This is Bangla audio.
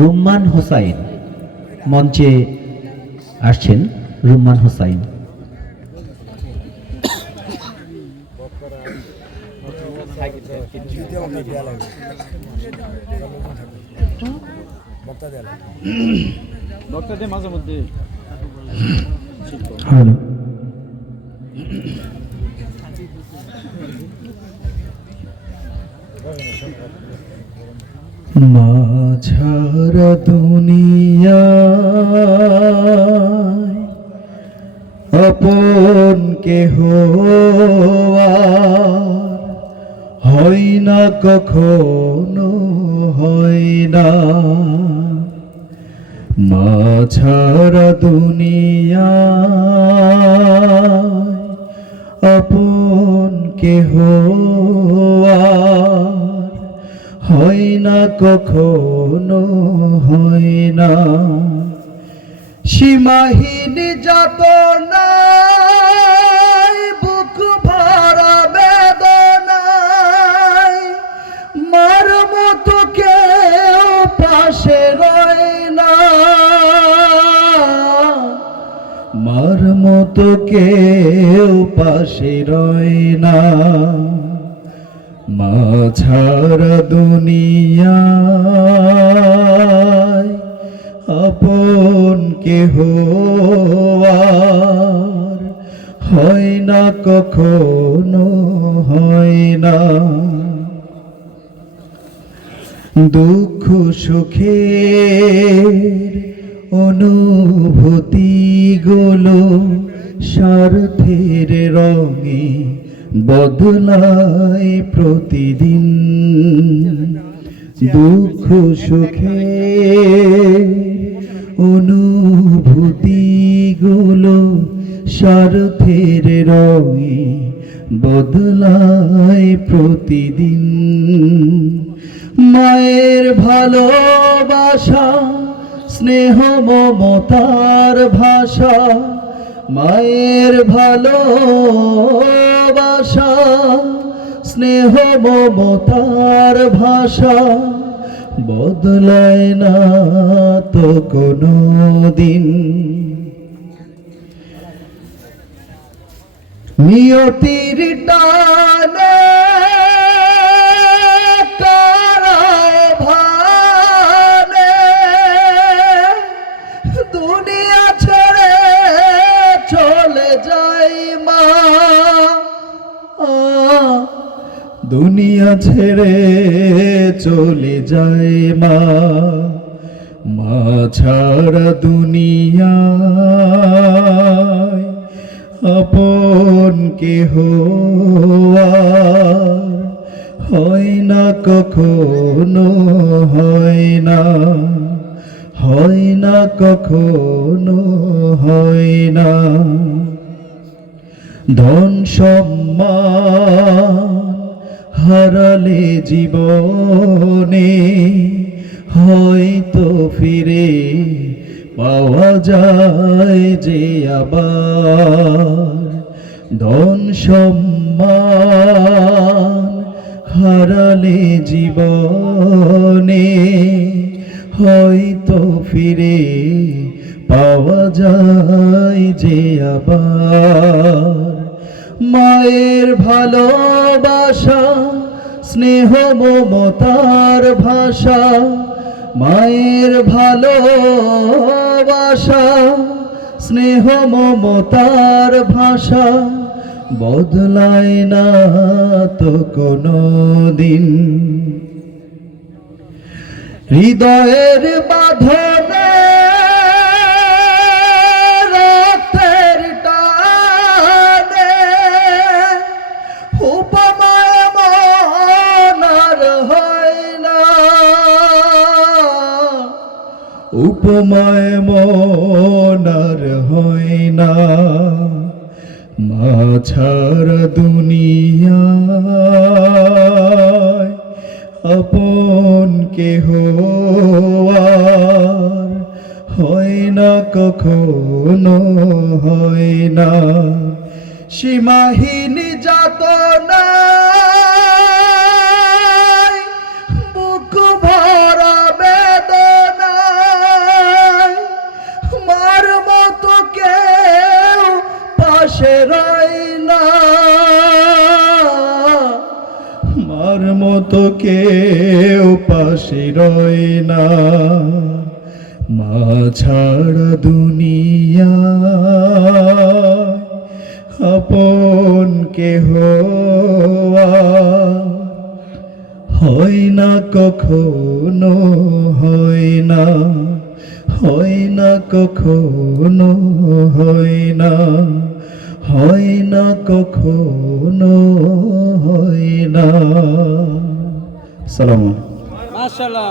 রুম্মান হোসাইন মঞ্চে আসছেন। রুম্মান হোসাইন মাঝে মধ্যে মাঝারা দুনিয়া আপন কেহ হয় না, কখনো হয় না। মাঝারা দুনিয়া আপন কেহ হয় না, কখনো হয় না। সীমাহীন যাতনায় বুক ভরা বেদনায় মার মতো কেউ পাশে রয় না, মার মতো কেউ পাশে রয় না। মাঝারা দুনিয়ায় আপন কেহ হয় না, কখনো হয় না। দুঃখ সুখের অনুভূতিগুলো স্বার্থের রঙে বদলায় প্রতিদিন। দুঃখ সুখের অনুভূতিগুলো স্বার্থের রঙে বদলায় প্রতিদিন। মায়ের ভালোবাসা স্নেহ মমতার ভাষা, মায়ের ভালোবাসা স্নেহ মমতার ভাষা বদলায় না তো কোনো দিন। নিয়তির টানে কারায় ভানে দুনিয়া ছেড়ে চলে যাই মা, দুনিয়া ছেড়ে চলে যায় মা। মা ছাড়া দুনিয়ায় আপন কেহ হয় না, কখনো হয় না, হয় না, কখনো হয় না। ধন সম্মান হারালে জীবনে হয়তো ফিরে পাওয়া যায় যে আবার। ধন সম্মান হারালে জীবনে হয়তো ফিরে পাওয়া যায় যে আবার। মায়ের ভালোবাসা স্নেহ মমতার ভাষা, মায়ের ভালোবাসা স্নেহ মমতার ভাষা বদলায় না তো কোনো দিন। হৃদয়ের বাঁধনে রক্তের টানে উপমায় মন আর হয় না, উপমায় মন আর হয় না। মা ছাড়া দুনিয়ায় আপন কেহ হয় না, কখনো হয় না। সীমাহীন যাতনায় বুক ভরা আমার মতো কেউ পাশে রয় না, মা ছাড়া দুনিয়া আপন কেহ হয় না কখনো, হয় না, হয় না কখনো, হয় না, হয় না কখনো, হয় না। সালাম। মাশাআল্লাহ।